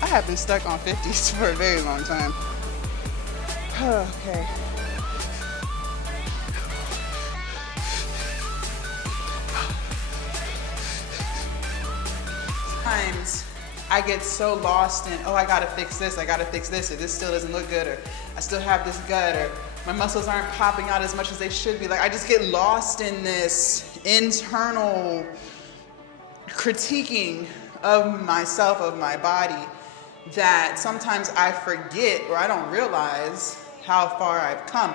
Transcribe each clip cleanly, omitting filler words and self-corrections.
I have been stuck on 50s for a very long time. Okay. Sometimes I get so lost in, oh, I gotta fix this, or this still doesn't look good, or I still have this gut, or my muscles aren't popping out as much as they should be. Like, I just get lost in this internal critiquing of myself, of my body, that sometimes I forget or I don't realize how far I've come.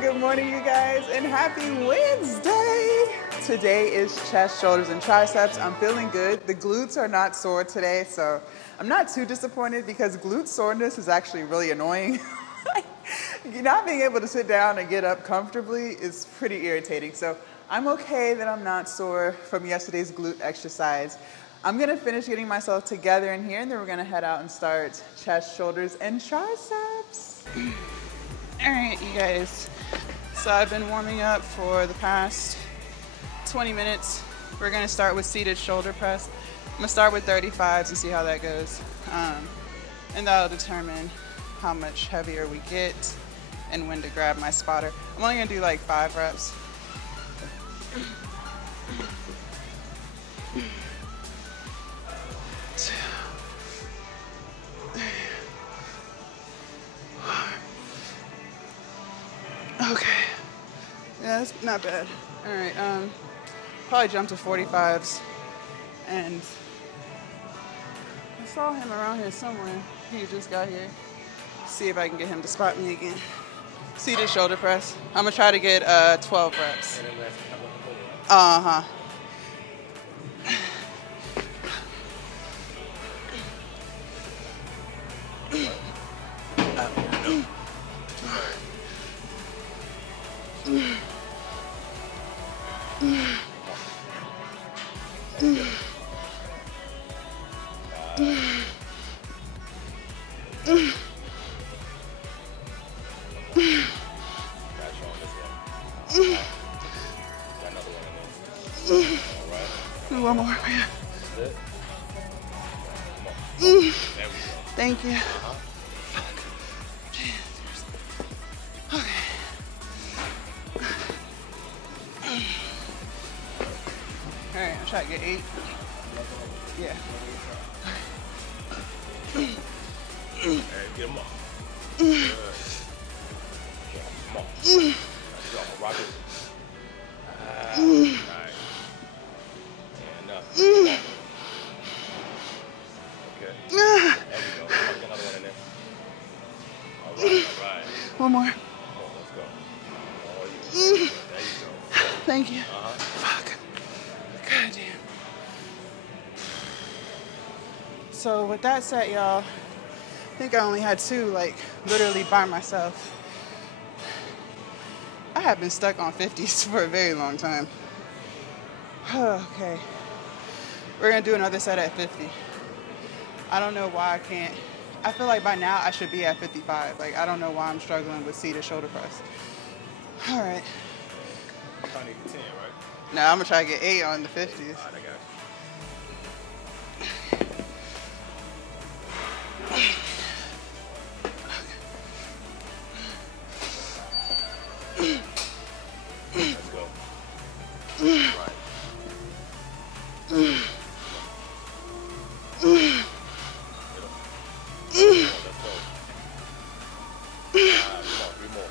Good morning, you guys, and happy Wednesday. Today is chest, shoulders, and triceps. I'm feeling good. The glutes are not sore today, so I'm not too disappointed because glute soreness is actually really annoying. Not being able to sit down and get up comfortably is pretty irritating. So I'm okay that I'm not sore from yesterday's glute exercise. I'm gonna finish getting myself together in here, and then we're gonna head out and start chest, shoulders, and triceps. All right, you guys. So I've been warming up for the past 20 minutes. We're gonna start with seated shoulder press. I'm gonna start with 35s and see how that goes. And that'll determine how much heavier we get and when to grab my spotter. I'm only gonna do like 5 reps. Okay, yeah, that's not bad. All right, probably jump to 45s, and I saw him around here somewhere. He just got here. See if I can get him to spot me again. Seated shoulder press. I'm gonna try to get 12 reps. Uh-huh. One more, yeah. Thank you. Okay. All right, I'll try to get 8. Yeah. Hey, get him up. Good. Come on. Let's go. Rock it. All right. And up. Okay. There we go. Get another one in there. All right. One more. Come on, let's go. Oh, there you go. Thank you. Fuck. God damn. So with that set, y'all, I think I only had 2, like, literally by myself. I have been stuck on 50s for a very long time. Okay. We're gonna do another set at 50. I don't know why I can't. I feel like by now I should be at 55. Like, I don't know why I'm struggling with seated shoulder press. All right. I'm trying to get 10, right? Now I'm gonna try to get 8 on the 50s. All right, I got it. Let's go. Right. Let's go. Come on, 3 more.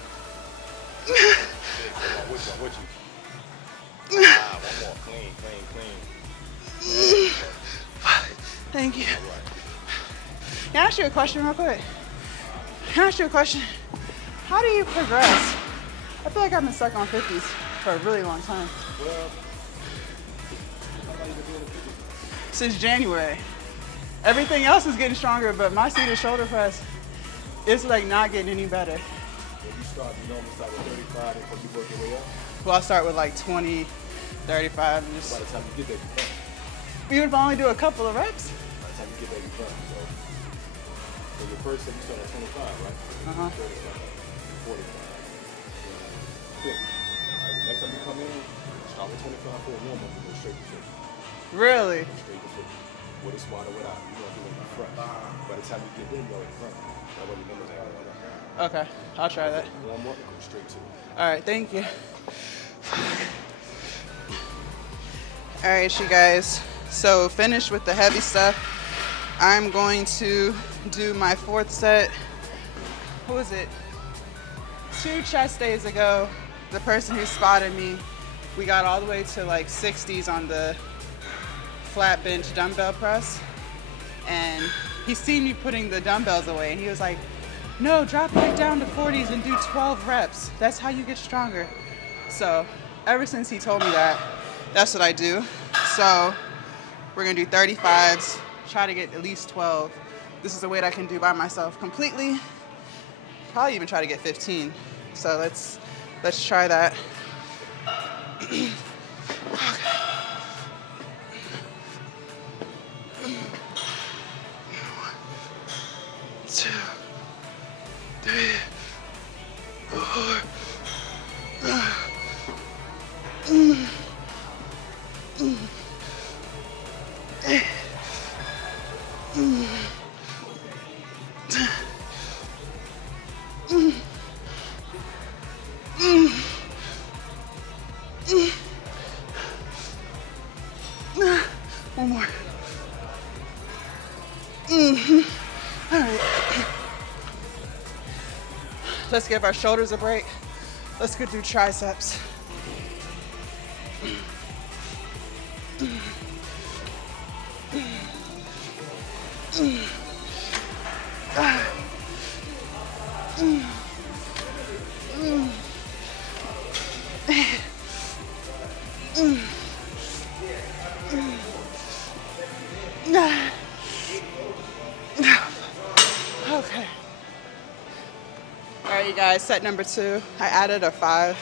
Come on, with you. One more. Clean. Thank you. All right. Can I ask you a question real quick? How do you progress? I feel like I've been stuck on 50s for a really long time. Well, how long you been doing the 50? Since January. Everything else is getting stronger, but my seated shoulder press is like not getting any better. When you normally start with 35 and you work your way up? Well, I start with like 20, 35, and By just, the time you get there, you're done. even if I only do a couple of reps. By the time you get there, you're done. So your first set, you start at 25, right? Uh-huh. 35, 45, 50. All right, next time you come in, Start with 25 for a warm up and go straight to 50. Really? Straight to 50. With a squat or without. You want to do it in front. By the time you get there, you already front. That way your numbers are all Okay, I'll try that. Warm up and go straight to it. All right, thank you. All right, you guys. So finished with the heavy stuff. I'm going to do my 4th set. Who was it? 2 chest days ago, the person who spotted me, we got all the way to like 60s on the flat bench dumbbell press. And he seen me putting the dumbbells away and he was like, no, drop it down to 40s and do 12 reps. That's how you get stronger. So ever since he told me that, that's what I do. So we're gonna do 35s, try to get at least 12. This is a weight I can do by myself completely. Probably even try to get 15. So let's try that. Okay. 1, 2, 3, 4. One more. All right. Let's give our shoulders a break. Let's go do triceps. Okay. All right, you guys, set number 2. I added a 5.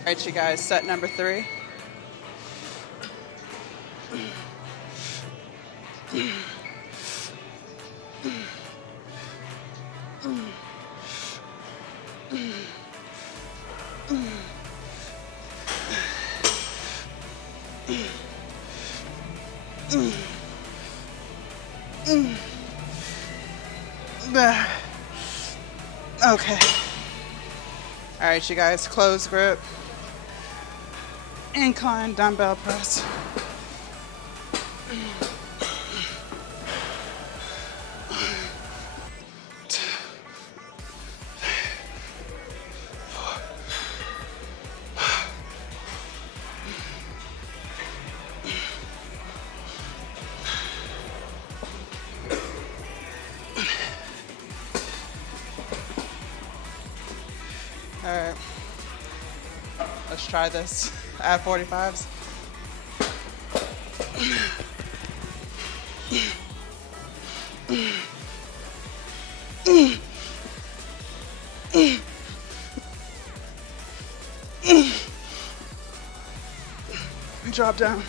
All right, you guys, set number 3. Okay. All right, you guys, close grip. Incline dumbbell press. All right, let's try this. Add 45s. Drop down.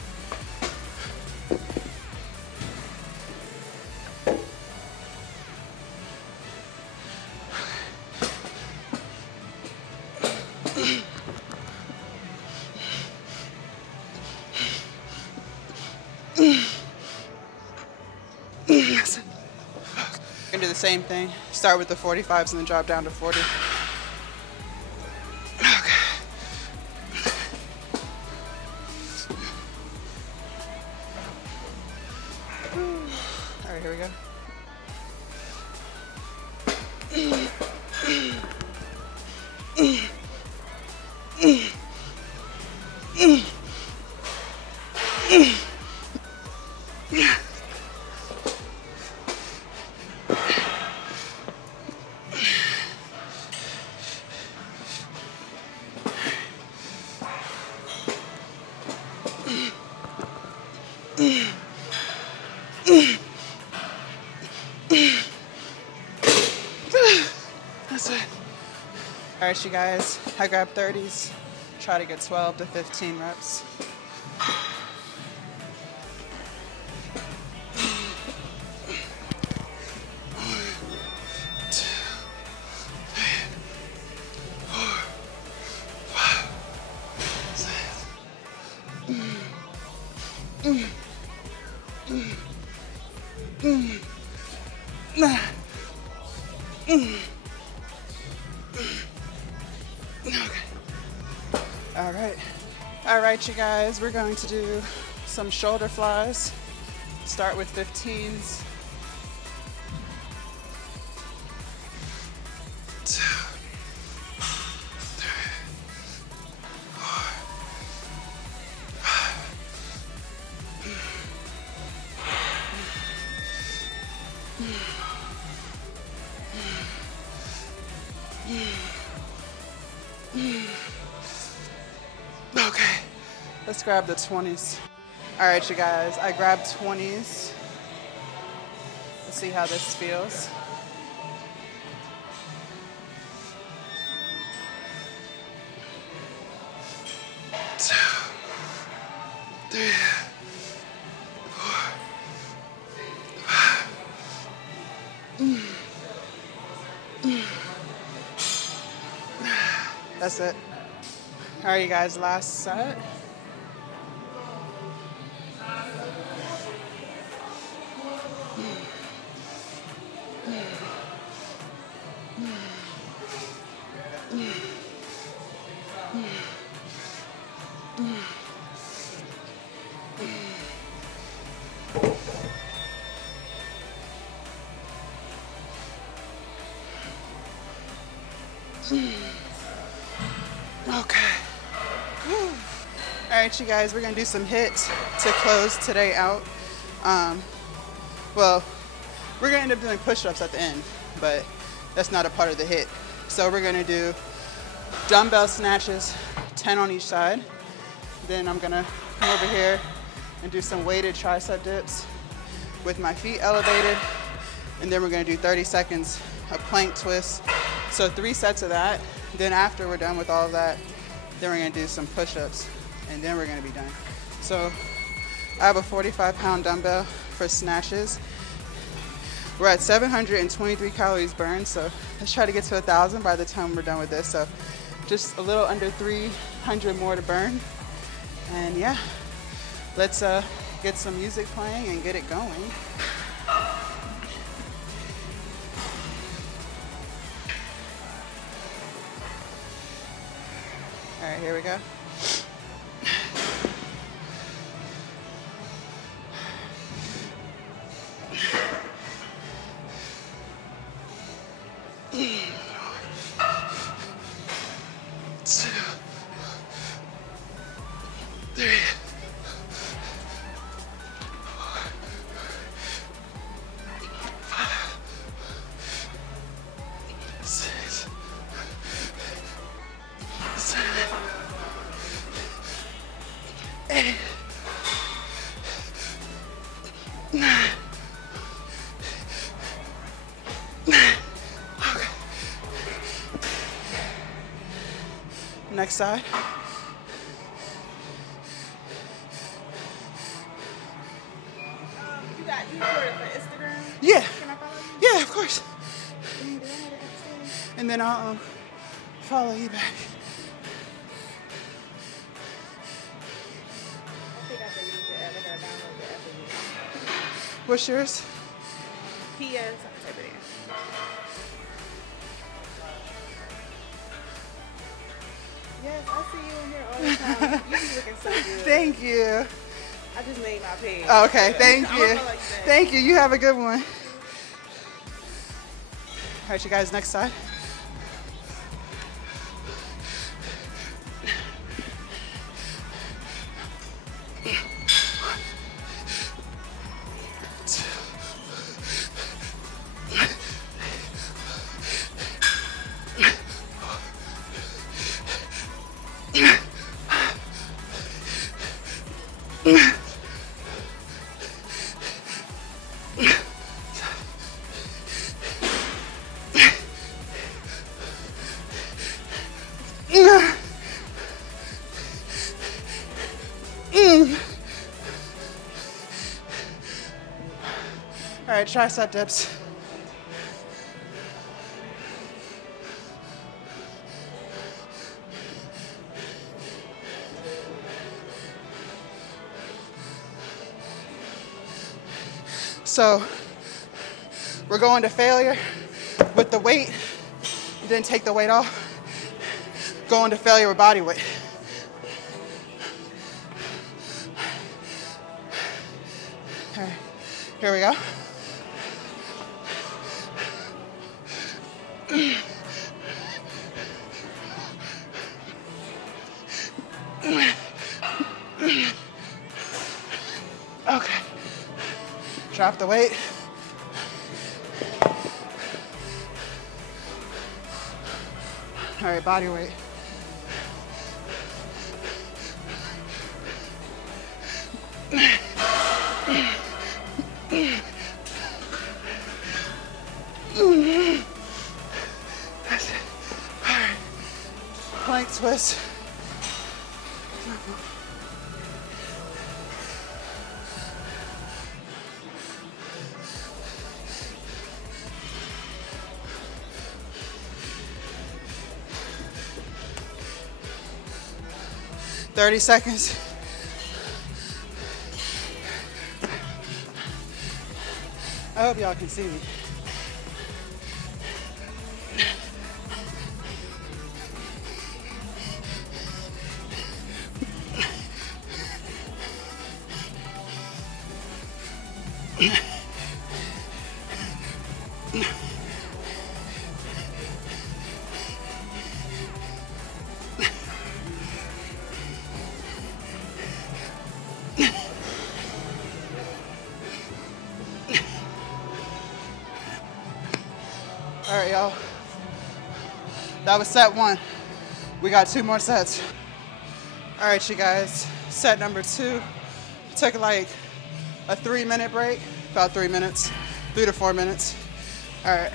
We're gonna do the same thing. Start with the 45s and then drop down to 40. Okay. All right, here we go. That's it. All right, you guys, I grabbed 30s. Try to get 12 to 15 reps. All right, you guys, we're going to do some shoulder flies. Start with 15s. 2, 3, 4, 5. Okay. Let's grab the 20s. All right, you guys, I grabbed 20s. Let's see how this feels. Two, 3, 4, 5. That's it. All right, you guys, last set. Okay. All right, you guys, we're gonna do some hits to close today out. Well, we're gonna end up doing push-ups at the end, but that's not a part of the hit. So we're gonna do dumbbell snatches, 10 on each side. Then I'm gonna come over here and do some weighted tricep dips with my feet elevated. And then we're gonna do 30 seconds of plank twist. So 3 sets of that. Then after we're done with all of that, then we're gonna do some push-ups and then we're gonna be done. So I have a 45-pound dumbbell for snatches. We're at 723 calories burned, so let's try to get to 1,000 by the time we're done with this. So just a little under 300 more to burn. And yeah, let's get some music playing and get it going. All right, here we go. Next side. You recorded for Instagram? Yeah. Can I follow you? Yeah, of course. And then I'll follow you back. I think I deleted the app. I gotta download the app again. What's yours? PS, I'll type it in. Yes, I see you in here all the time. You be looking so good. Thank you. I just made my page. Okay, thank I'm you. gonna follow you back. Thank you. You have a good one. All right, you guys, next side. All right, tricep dips. So we're going to failure with the weight, then take the weight off. Going to failure with body weight. All right, here we go. Okay. Drop the weight. All right, body weight. That's it. All right. Plank twist. 30 seconds. I hope y'all can see me. All right, y'all. That was set one. We got 2 more sets. All right, you guys. Set number 2. Took like a 3-minute break, about 3 minutes, 3 to 4 minutes. All right.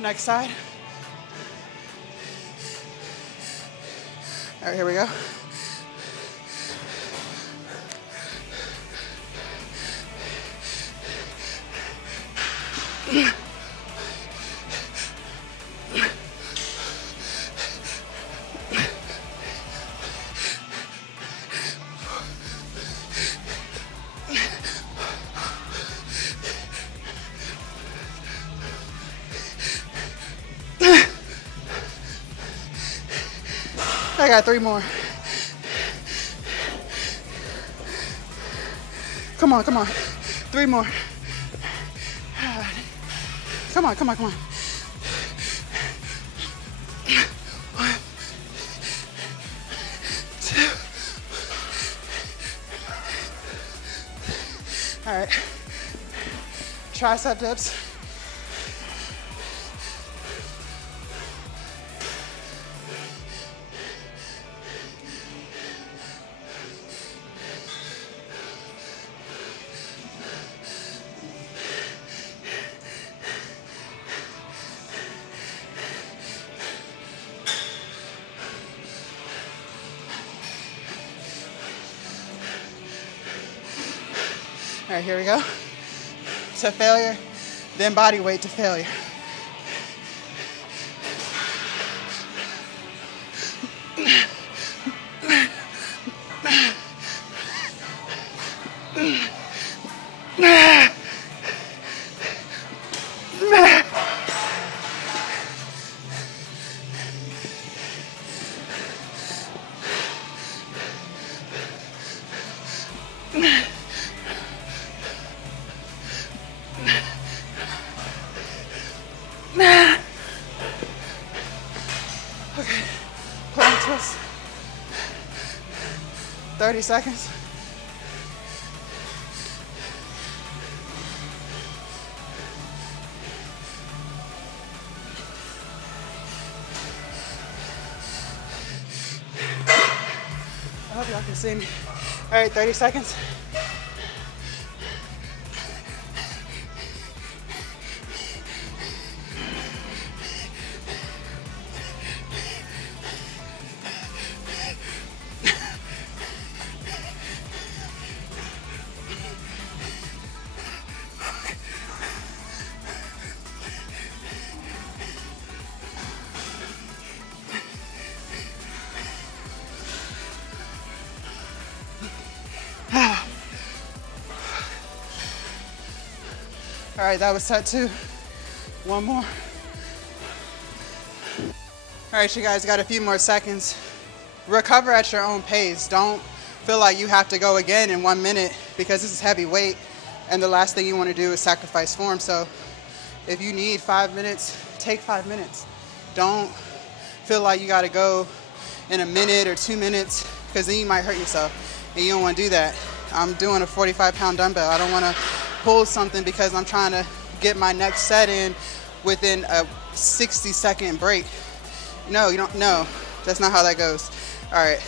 Next side. All right, here we go. I got 3 more. Come on, come on. 3 more. Come on, come on, come on. 1, 2. All right. Tricep dips. All right, here we go. To failure, then body weight to failure. 30 seconds. I hope y'all can see me. All right, 30 seconds. All right, that was set 2. One more. All right, you guys got a few more seconds. Recover at your own pace. Don't feel like you have to go again in 1 minute because this is heavy weight and the last thing you want to do is sacrifice form. So if you need 5 minutes, take 5 minutes. Don't feel like you got to go in a minute or 2 minutes because then you might hurt yourself and you don't want to do that. I'm doing a 45-pound dumbbell. I don't want to pull something because I'm trying to get my next set in within a 60-second break. No, you don't. No, that's not how that goes. All right,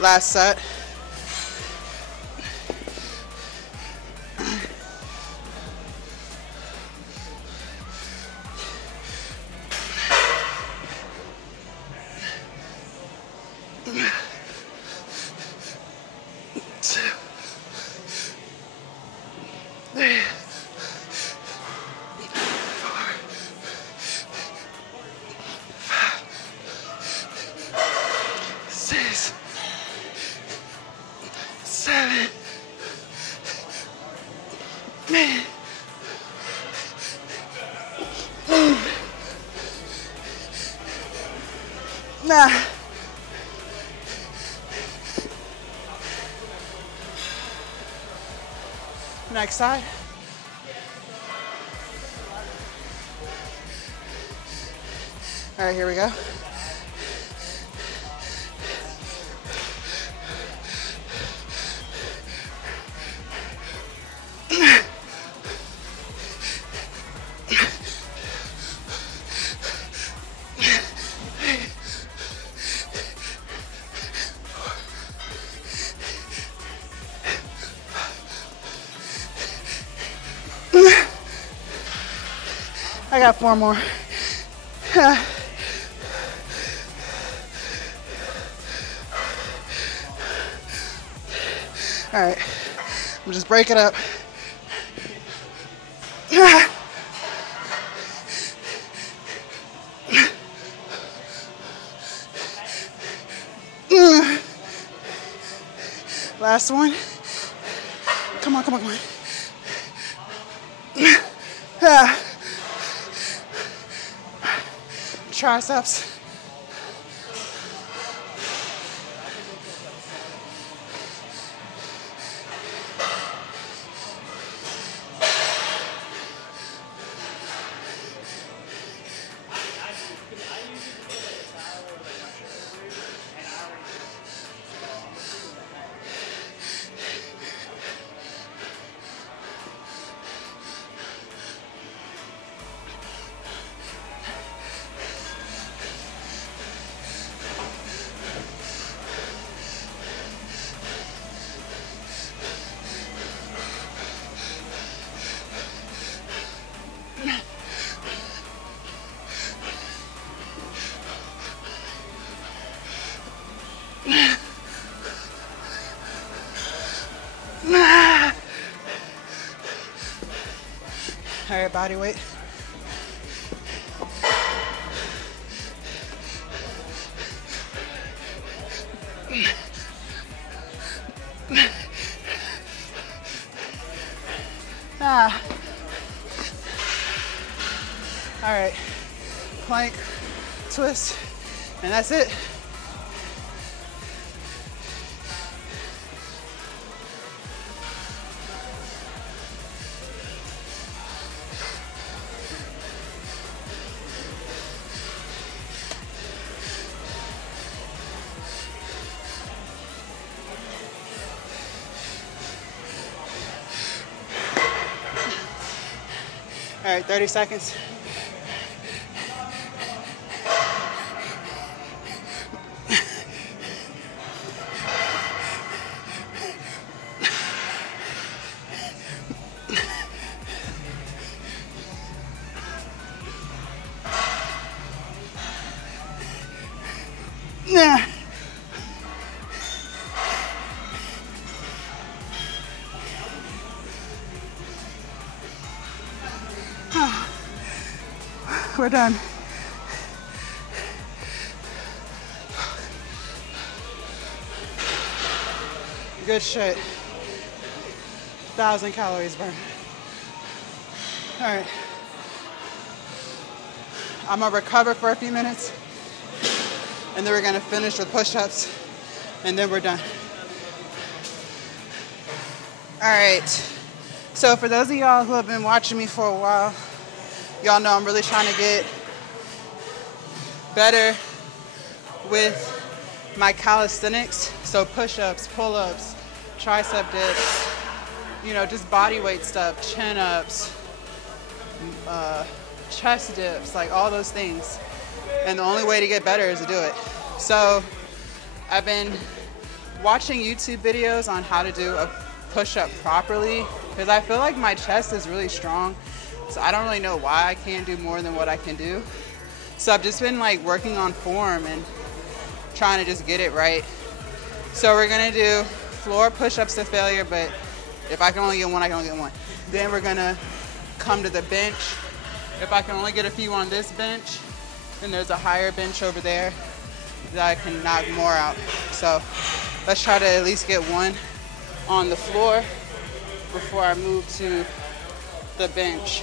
last set. Next side. All right, here we go. I got 4 more. All right, we'll just break it up. Last one. Come on, come on, come on. Triceps. All right, body weight. All right, plank, twist, and that's it. All right, 30 seconds. Nah. We're done. Good shit. 1,000 calories burned. All right. I'm gonna recover for a few minutes, and then we're gonna finish with push-ups, and then we're done. All right. So for those of y'all who have been watching me for a while, y'all know I'm really trying to get better with my calisthenics. So push-ups, pull-ups, tricep dips, you know, just body weight stuff, chin-ups, chest dips, like all those things. And the only way to get better is to do it. So I've been watching YouTube videos on how to do a push-up properly, because I feel like my chest is really strong. So I don't really know why I can't do more than what I can do. So I've just been like working on form and trying to just get it right. So we're gonna do floor push-ups to failure, but if I can only get one, I can only get one. Then we're gonna come to the bench. If I can only get a few on this bench, then there's a higher bench over there that I can knock more out. So let's try to at least get one on the floor before I move to the bench.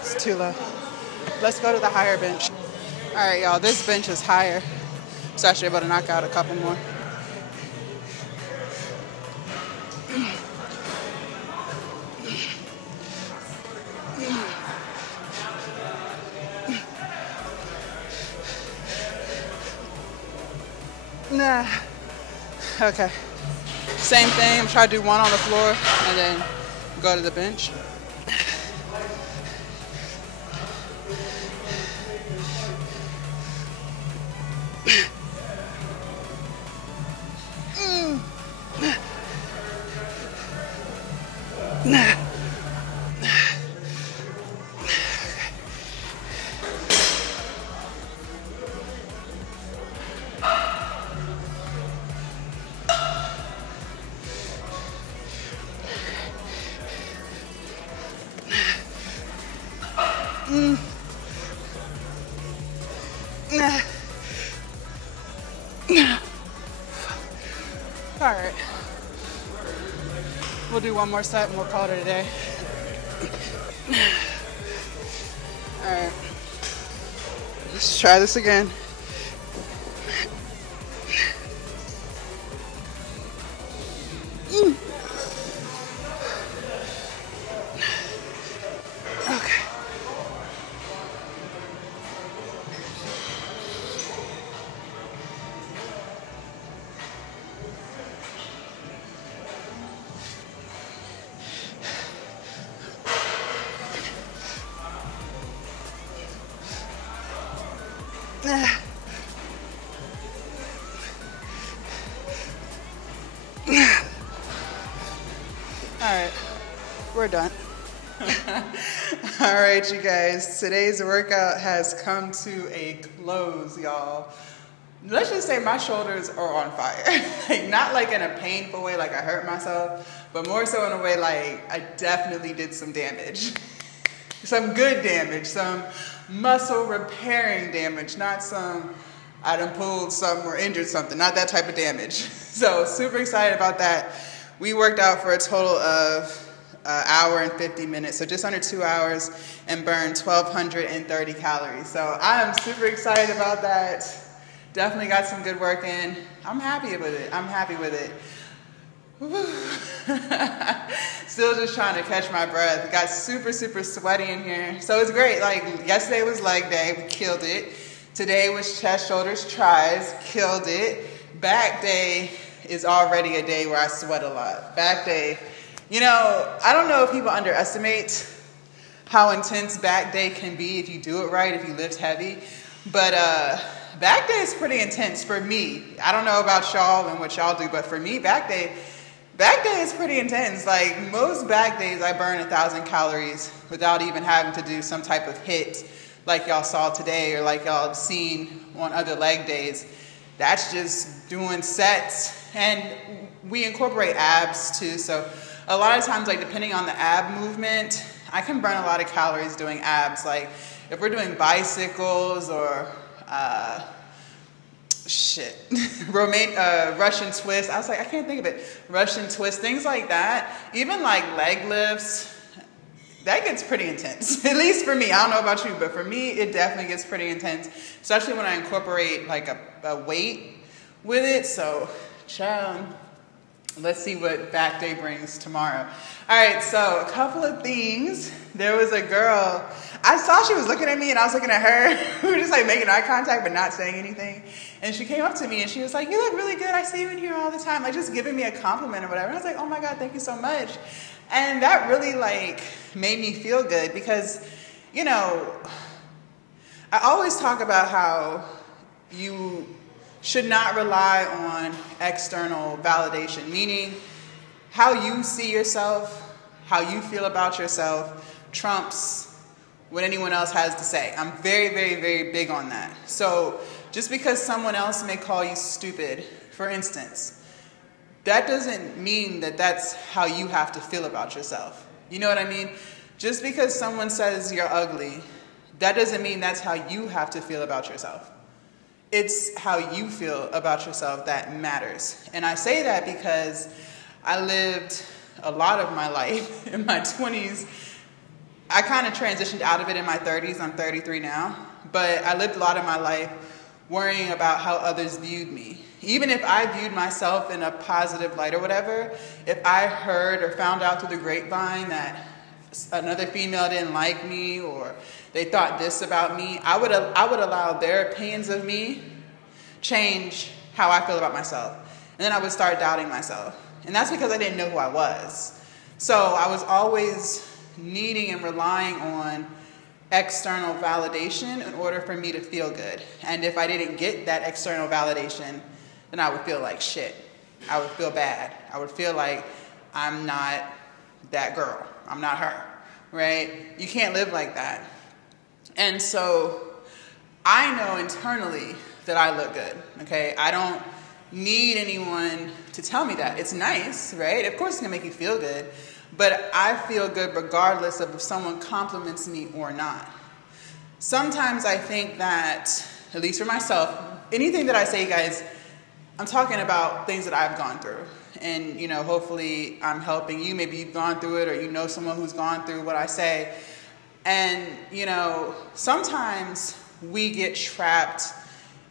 It's too low. Let's go to the higher bench. All right, y'all, this bench is higher, so I should be able to knock out a couple more. Nah. Okay. Same thing. I'm trying to do one on the floor and then go to the bench. All right. We'll do one more set and we'll call it a day. All right. Let's try this again. Okay. All right, we're done. All right, you guys, today's workout has come to a close, y'all. Let's just say my shoulders are on fire. Like, not like in a painful way, like I hurt myself, but more so in a way like I definitely did some damage. Some good damage, some muscle repairing damage, not some I done pulled something or injured something, not that type of damage. So super excited about that. We worked out for a total of an hour and 50 minutes, so just under 2 hours, and burned 1,230 calories. So I am super excited about that. Definitely got some good work in. I'm happy with it. I'm happy with it. Still just trying to catch my breath. Got super, super sweaty in here. So it's great. Like yesterday was leg day. We killed it. Today was chest, shoulders, tries. Killed it. Back day is already a day where I sweat a lot. Back day. You know, I don't know if people underestimate how intense back day can be if you do it right, if you lift heavy. But back day is pretty intense for me. I don't know about y'all and what y'all do, but for me, back day is pretty intense. Like most back days, I burn 1,000 calories without even having to do some type of hit like y'all saw today or like y'all have seen on other leg days. That's just doing sets, and we incorporate abs too. So a lot of times, like depending on the ab movement, I can burn a lot of calories doing abs. Like if we're doing bicycles or Russian twist. I was like, I can't think of it. Russian twist, things like that. Even like leg lifts, that gets pretty intense. At least for me. I don't know about you, but for me, it definitely gets pretty intense, especially when I incorporate like a weight with it. So, child. Let's see what back day brings tomorrow. All right, so a couple of things. There was a girl, I saw she was looking at me and I was looking at her. We were just like making eye contact but not saying anything. And she came up to me and she was like, you look really good. I see you in here all the time. Like just giving me a compliment or whatever. And I was like, oh my God, thank you so much. And that really like made me feel good because, you know, I always talk about how you should not rely on external validation, meaning how you see yourself, how you feel about yourself trumps what anyone else has to say. I'm very, very, very big on that. So just because someone else may call you stupid, for instance, that doesn't mean that that's how you have to feel about yourself. You know what I mean? Just because someone says you're ugly, that doesn't mean that's how you have to feel about yourself. It's how you feel about yourself that matters. And I say that because I lived a lot of my life in my 20s. I kind of transitioned out of it in my 30s. I'm 33 now. But I lived a lot of my life worrying about how others viewed me. Even if I viewed myself in a positive light or whatever, if I heard or found out through the grapevine that another female didn't like me or they thought this about me, I would allow their opinions of me change how I feel about myself. And then I would start doubting myself. And that's because I didn't know who I was. So I was always needing and relying on external validation in order for me to feel good. And if I didn't get that external validation, then I would feel like shit. I would feel bad. I would feel like I'm not that girl. I'm not her, right? You can't live like that. And so I know internally that I look good, okay? I don't need anyone to tell me that. It's nice, right? Of course it's gonna make you feel good, but I feel good regardless of if someone compliments me or not. Sometimes I think that, at least for myself, anything that I say, guys, I'm talking about things that I've gone through. And, you know, hopefully I'm helping you. Maybe you've gone through it or you know someone who's gone through what I say. And, you know, sometimes we get trapped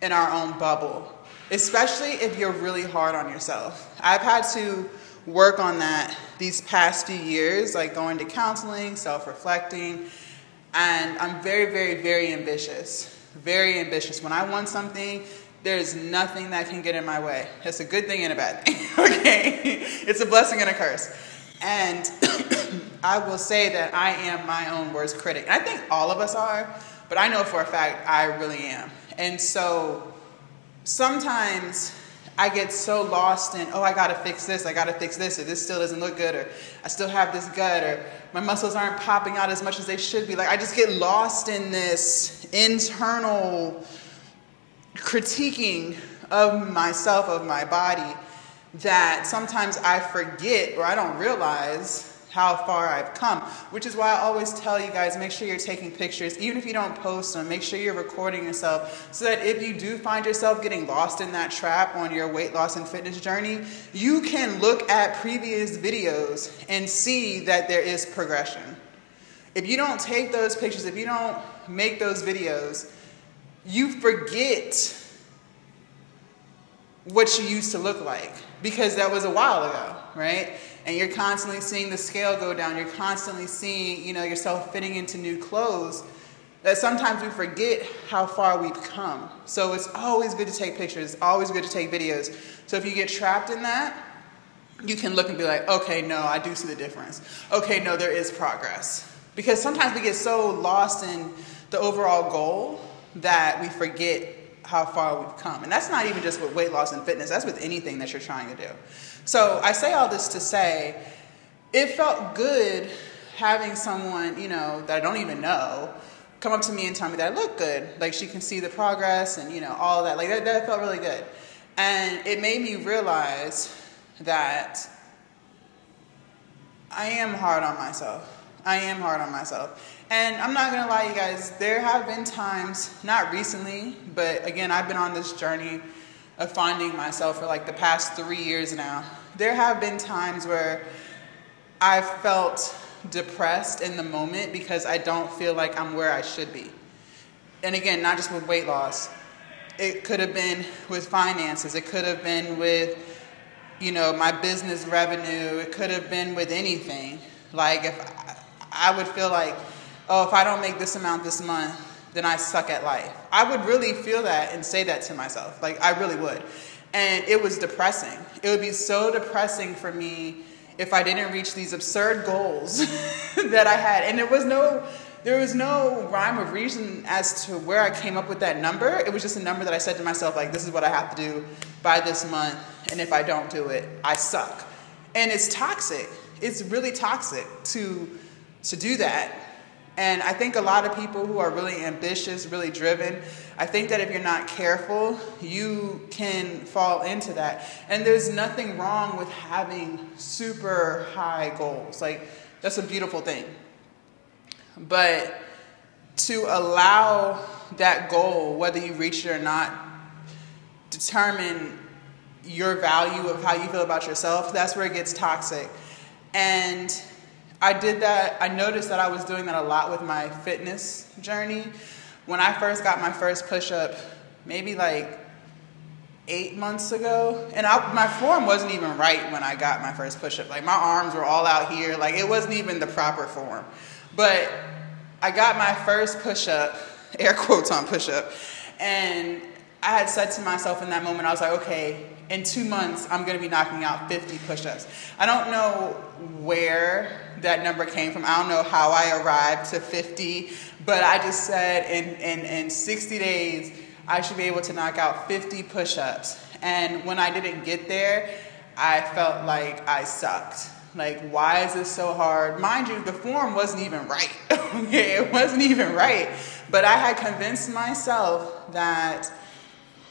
in our own bubble, especially if you're really hard on yourself. I've had to work on that these past few years, like going to counseling, self-reflecting, and I'm very, very, very ambitious. Very ambitious. When I want something, there's nothing that can get in my way. It's a good thing and a bad thing, okay? It's a blessing and a curse. And I will say that I am my own worst critic. And I think all of us are, but I know for a fact I really am. And so sometimes I get so lost in, oh, I gotta fix this, or this still doesn't look good, or I still have this gut, or my muscles aren't popping out as much as they should be. Like, I just get lost in this internal critiquing of myself, of my body, that sometimes I forget or I don't realize how far I've come, which is why I always tell you guys, make sure you're taking pictures. Even if you don't post them, make sure you're recording yourself so that if you do find yourself getting lost in that trap on your weight loss and fitness journey, you can look at previous videos and see that there is progression. If you don't take those pictures, if you don't make those videos, you forget what you used to look like, because that was a while ago, right? And you're constantly seeing the scale go down. You're constantly seeing, yourself fitting into new clothes, that sometimes we forget how far we've come. So it's always good to take pictures, always good to take videos. So if you get trapped in that, you can look and be like, okay, no, I do see the difference. Okay, no, there is progress. Because sometimes we get so lost in the overall goal that we forget how far we've come. And that's not even just with weight loss and fitness, that's with anything that you're trying to do. So I say all this to say, it felt good having someone, that I don't even know, come up to me and tell me that I look good. Like, she can see the progress and, all of that. Like, that felt really good. And it made me realize that I am hard on myself. And I'm not going to lie, you guys, there have been times, not recently, but again, I've been on this journey of finding myself for like the past 3 years now. There have been times where I've felt depressed in the moment because I don't feel like I'm where I should be. And again, not just with weight loss. It could have been with finances. It could have been with, my business revenue. It could have been with anything. Like, if I would feel like, oh, if I don't make this amount this month, then I suck at life. I would really feel that and say that to myself. Like, I really would. And it was depressing. It would be so depressing for me if I didn't reach these absurd goals that I had. And there was no rhyme or reason as to where I came up with that number. It was just a number that I said to myself, like, this is what I have to do by this month. And if I don't do it, I suck. And it's toxic. It's really toxic to do that. And I think a lot of people who are really ambitious, really driven, I think that if you're not careful, you can fall into that. And there's nothing wrong with having super high goals. Like, that's a beautiful thing. But to allow that goal, whether you reach it or not, determine your value of how you feel about yourself, that's where it gets toxic. And I did that. I noticed that I was doing that a lot with my fitness journey. When I first got my first push-up, maybe like 8 months ago, and my form wasn't even right when I got my first push-up. Like, my arms were all out here. Like, it wasn't even the proper form. But I got my first push-up, air quotes on push-up, and I had said to myself in that moment, I was like, okay, in 2 months, I'm going to be knocking out 50 push-ups. I don't know where that number came from. I don't know how I arrived to 50, but I just said in 60 days, I should be able to knock out 50 push-ups. And when I didn't get there, I felt like I sucked. Like, why is this so hard? Mind you, the form wasn't even right. Okay, it wasn't even right. But I had convinced myself that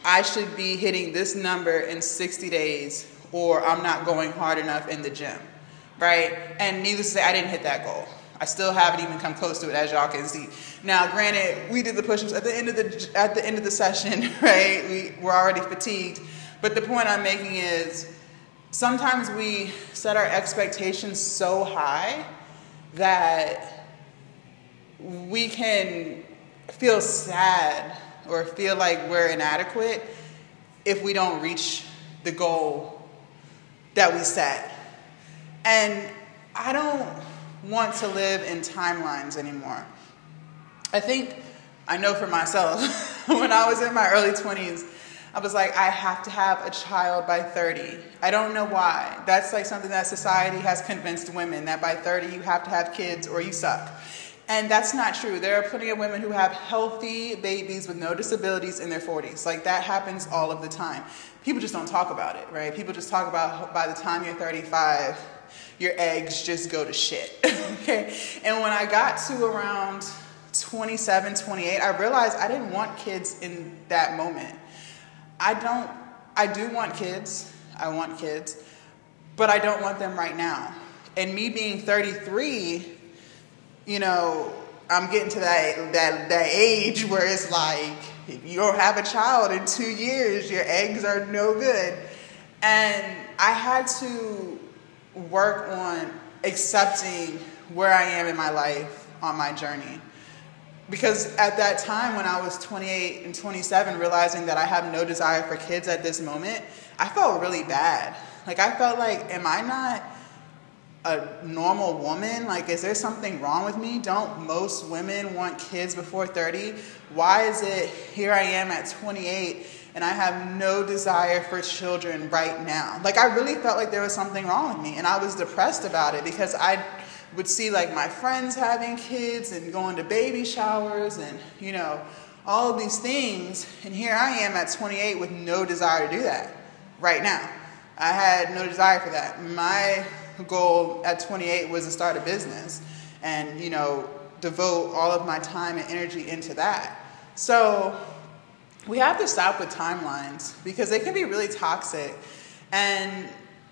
I should be hitting this number in 60 days or I'm not going hard enough in the gym, right? And needless to say, I didn't hit that goal. I still haven't even come close to it, as y'all can see. Now, granted, we did the push-ups at the end of the session, right? We were already fatigued. But the point I'm making is sometimes we set our expectations so high that we can feel sad or feel like we're inadequate if we don't reach the goal that we set. And I don't want to live in timelines anymore. I know for myself, when I was in my early 20s, I was like, I have to have a child by 30. I don't know why. That's like something that society has convinced women, that by 30 you have to have kids or you suck. And that's not true. There are plenty of women who have healthy babies with no disabilities in their 40s. Like, that happens all of the time. People just don't talk about it, right? People just talk about by the time you're 35, your eggs just go to shit, okay? And when I got to around 27, 28, I realized I didn't want kids in that moment. I do want kids. I want kids, but I don't want them right now. And me being 33, you know, I'm getting to that age where it's like, if you don't have a child in 2 years, your eggs are no good. And I had to work on accepting where I am in my life on my journey. Because at that time when I was 28 and 27, realizing that I have no desire for kids at this moment, I felt really bad. Like, I felt like, am I not a normal woman? Like, is there something wrong with me? Don't most women want kids before 30? Why is it here I am at 28 and I have no desire for children right now? Like, I really felt like there was something wrong with me, and I was depressed about it because I would see like my friends having kids and going to baby showers and, you know, all of these things, and here I am at 28 with no desire to do that right now. I had no desire for that. My goal at 28 was to start a business and, you know, devote all of my time and energy into that. So we have to stop with timelines because they can be really toxic. And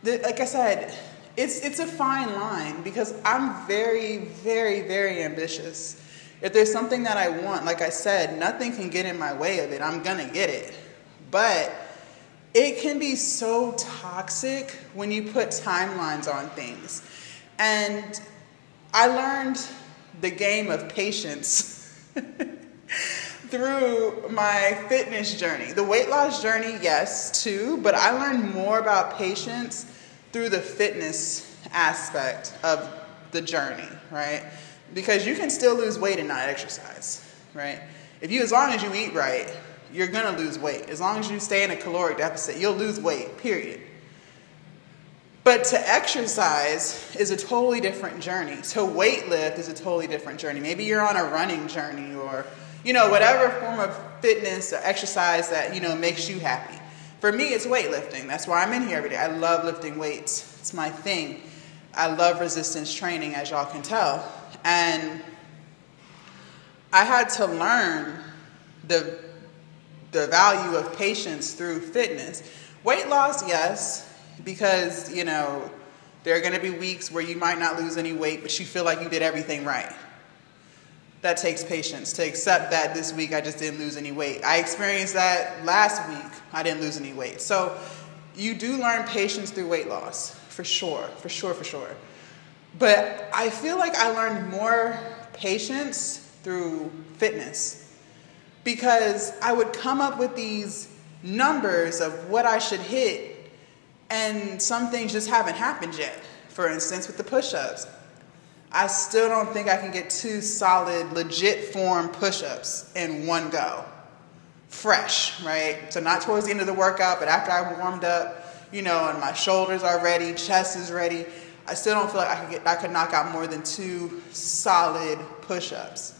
like I said, it's a fine line because I'm very, very, very ambitious. If there's something that I want, like I said, nothing can get in my way of it. I'm gonna get it. But it can be so toxic when you put timelines on things. And I learned the game of patience through my fitness journey. The weight loss journey, yes, too, but I learned more about patience through the fitness aspect of the journey, right? Because you can still lose weight and not exercise, right? As long as you eat right, you're gonna lose weight. As long as you stay in a caloric deficit, you'll lose weight, period. But to exercise is a totally different journey. To weightlift is a totally different journey. Maybe you're on a running journey or, you know, whatever form of fitness or exercise that, you know, makes you happy. For me, it's weightlifting. That's why I'm in here every day. I love lifting weights. It's my thing. I love resistance training, as y'all can tell. And I had to learn the value of patience through fitness. Weight loss, yes, because, you know, there are going to be weeks where you might not lose any weight, but you feel like you did everything right. That takes patience to accept that this week I just didn't lose any weight. I experienced that last week. I didn't lose any weight. So you do learn patience through weight loss, for sure. But I feel like I learned more patience through fitness because I would come up with these numbers of what I should hit, and some things just haven't happened yet. For instance, with the push-ups. I still don't think I can get 2 solid, legit form push-ups in one go. Fresh, right? So not towards the end of the workout, but after I warmed up, you know, and my shoulders are ready, chest is ready, I still don't feel like I could knock out more than 2 solid push-ups.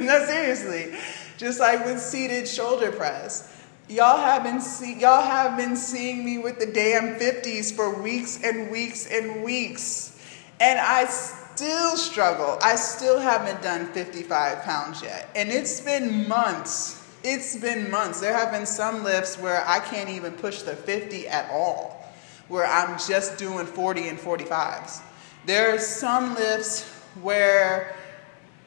No, seriously. Just like with seated shoulder press. Y'all have been seeing me with the damn 50s for weeks and weeks and weeks. And I still struggle. I still haven't done 55 pounds yet. And it's been months. There have been some lifts where I can't even push the 50 at all, where I'm just doing 40 and 45s. There are some lifts where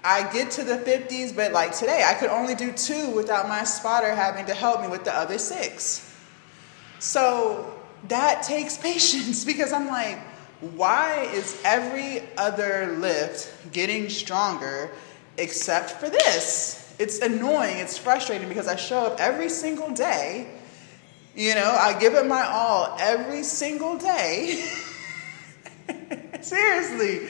I get to the 50s, but like today, I could only do 2 without my spotter having to help me with the other 6. So that takes patience because I'm like, why is every other lift getting stronger except for this? It's annoying, it's frustrating because I show up every single day, you know, I give it my all every single day. Seriously,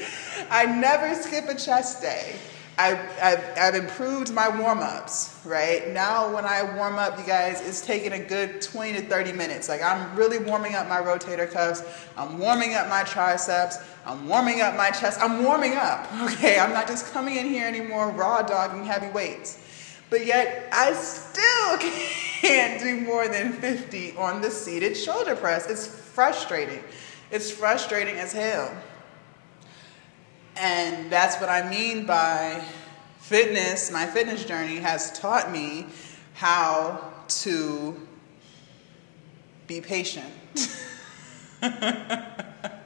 I never skip a chest day. I've improved my warm-ups, right? Now when I warm up, you guys, it's taking a good 20 to 30 minutes. Like I'm really warming up my rotator cuffs. I'm warming up my triceps. I'm warming up my chest. I'm warming up, okay? I'm not just coming in here anymore raw dogging heavy weights. But yet I still can't do more than 50 on the seated shoulder press. It's frustrating. It's frustrating as hell. And that's what I mean by fitness. My fitness journey has taught me how to be patient.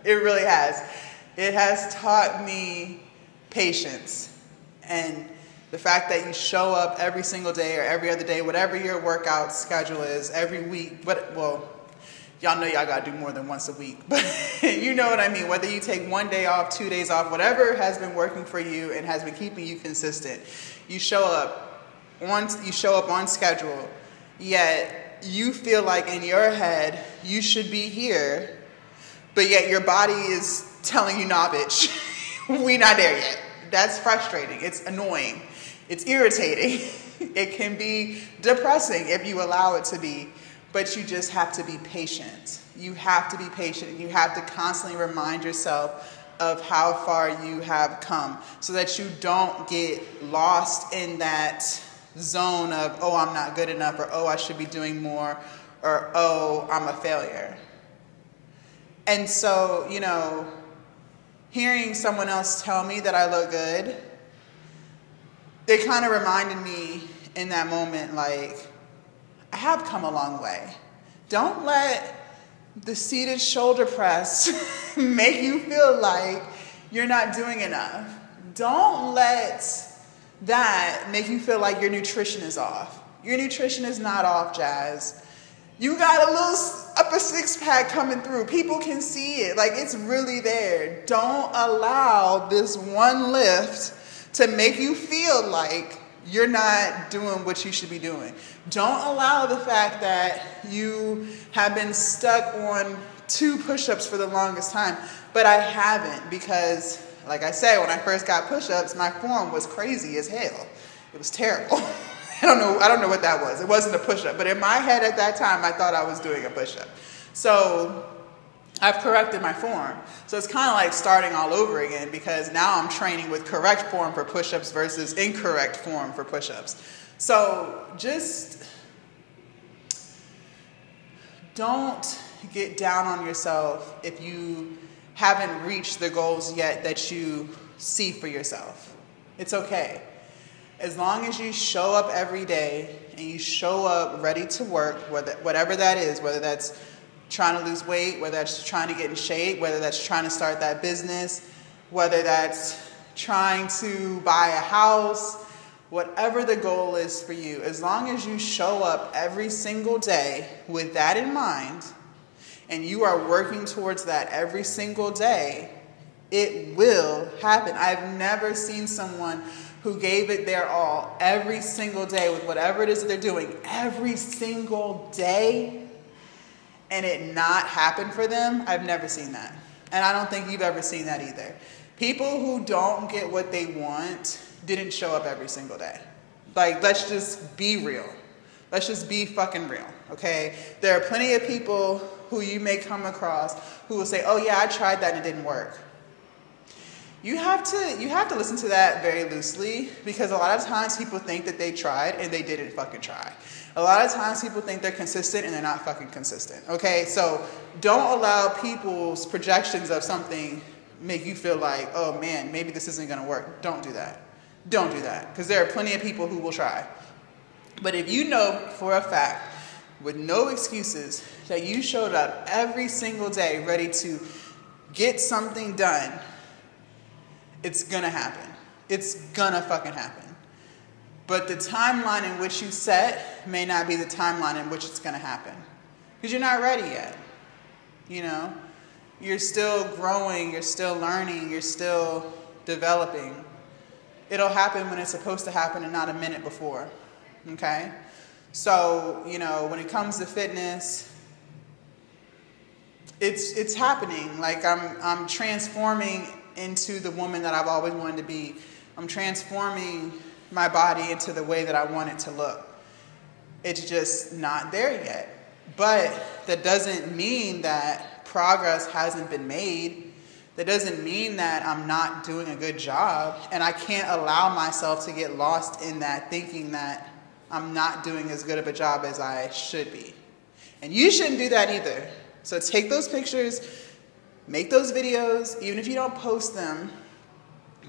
It really has. It has taught me patience, and the fact that you show up every single day or every other day, whatever your workout schedule is, every week. But well, y'all know y'all gotta do more than once a week, but you know what I mean. Whether you take 1 day off, 2 days off, whatever has been working for you and has been keeping you consistent, you show up on schedule. Yet you feel like in your head you should be here, but yet your body is telling you, nah, bitch, we not there yet. That's frustrating. It's annoying. It's irritating. It can be depressing if you allow it to be, but you just have to be patient. You have to be patient. You have to constantly remind yourself of how far you have come so that you don't get lost in that zone of, oh, I'm not good enough, or oh, I should be doing more, or oh, I'm a failure. And so, you know, hearing someone else tell me that I look good, it kind of reminded me in that moment, like, I have come a long way. Don't let the seated shoulder press make you feel like you're not doing enough. Don't let that make you feel like your nutrition is off. Your nutrition is not off, Jazz. You got a little upper six pack coming through. People can see it. Like, it's really there. Don't allow this one lift to make you feel like you're not doing what you should be doing. Don't allow the fact that you have been stuck on 2 push-ups for the longest time. But I haven't, because like I said, when I first got push-ups, my form was crazy as hell. It was terrible. I don't know what that was. It wasn't a push-up, but in my head at that time, I thought I was doing a push-up. So I've corrected my form. So it's kind of like starting all over again, because now I'm training with correct form for push-ups versus incorrect form for push-ups. So just don't get down on yourself if you haven't reached the goals yet that you see for yourself. It's okay. As long as you show up every day and you show up ready to work, whatever that is, whether that's trying to lose weight, whether that's trying to get in shape, whether that's trying to start that business, whether that's trying to buy a house, whatever the goal is for you, as long as you show up every single day with that in mind, and you are working towards that every single day, it will happen. I've never seen someone who gave it their all every single day with whatever it is that they're doing every single day and it not happen for them. I've never seen that. And I don't think you've ever seen that either. People who don't get what they want didn't show up every single day. Like, let's just be real. Let's just be fucking real, okay? There are plenty of people who you may come across who will say, oh yeah, I tried that and it didn't work. You have to listen to that very loosely, because a lot of times people think that they tried and they didn't fucking try. A lot of times people think they're consistent and they're not fucking consistent, okay? So don't allow people's projections of something make you feel like, oh man, maybe this isn't gonna work. Don't do that. Don't do that, because there are plenty of people who will try. But if you know for a fact, with no excuses, that you showed up every single day ready to get something done, it's gonna happen. It's gonna fucking happen. But the timeline in which you set may not be the timeline in which it's gonna happen. Because you're not ready yet. You know? You're still growing, you're still learning, you're still developing. It'll happen when it's supposed to happen and not a minute before. Okay? So, you know, when it comes to fitness, it's happening. Like, I'm transforming into the woman that I've always wanted to be. I'm transforming my body into the way that I want it to look. It's just not there yet. But that doesn't mean that progress hasn't been made. That doesn't mean that I'm not doing a good job. And I can't allow myself to get lost in that, thinking that I'm not doing as good of a job as I should be. And you shouldn't do that either. So take those pictures, make those videos, even if you don't post them.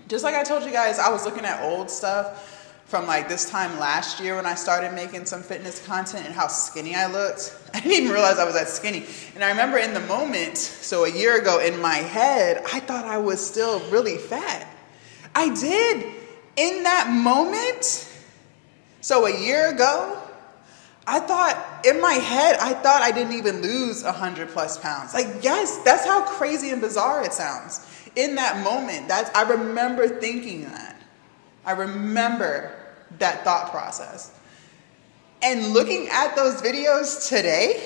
Just like I told you guys, I was looking at old stuff from like this time last year when I started making some fitness content and how skinny I looked. I didn't even realize I was that skinny. And I remember in the moment, so a year ago in my head, I thought I was still really fat. I did. In that moment, so a year ago, I thought, in my head, I thought I didn't even lose 100 plus pounds. Like, yes, that's how crazy and bizarre it sounds. In that moment, I remember thinking that. I remember that thought process. And looking at those videos today,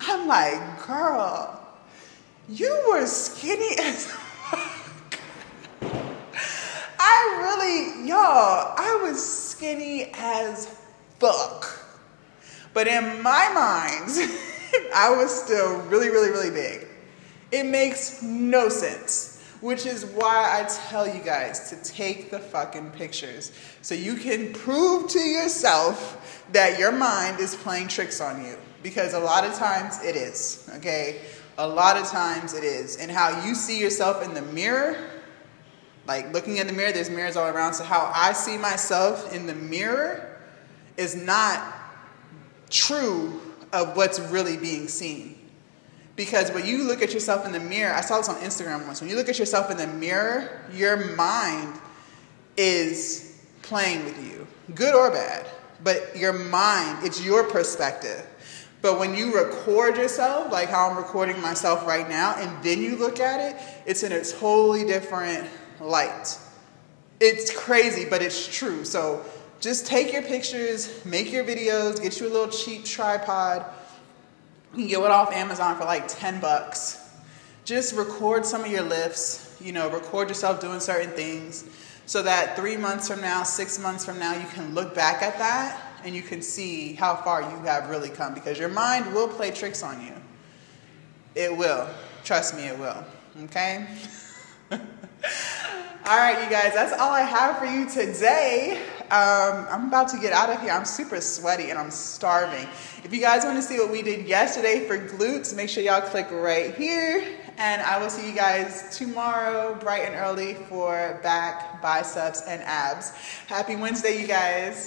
I'm like, girl, you were skinny as fuck. I was skinny as fuck. But in my mind, I was still really, really, really big. It makes no sense, which is why I tell you guys to take the fucking pictures so you can prove to yourself that your mind is playing tricks on you. Because a lot of times it is, okay? A lot of times it is. And how you see yourself in the mirror, like looking in the mirror, there's mirrors all around. So how I see myself in the mirror is not true of what's really being seen. Because when you look at yourself in the mirror, I saw this on Instagram once, when you look at yourself in the mirror, your mind is playing with you, good or bad. But your mind, it's your perspective. But when you record yourself, like how I'm recording myself right now, and then you look at it, it's in a totally different light. It's crazy, but it's true. So just take your pictures, make your videos, get you a little cheap tripod. You can get one off Amazon for like 10 bucks. Just record some of your lifts, record yourself doing certain things so that 3 months from now, 6 months from now, you can look back at that and you can see how far you have really come, because your mind will play tricks on you. It will. Trust me, it will. Okay? All right, you guys, that's all I have for you today. I'm about to get out of here. I'm super sweaty and I'm starving. If you guys want to see what we did yesterday for glutes, make sure y'all click right here. And I will see you guys tomorrow, bright and early, for back, biceps, and abs. Happy Wednesday, you guys.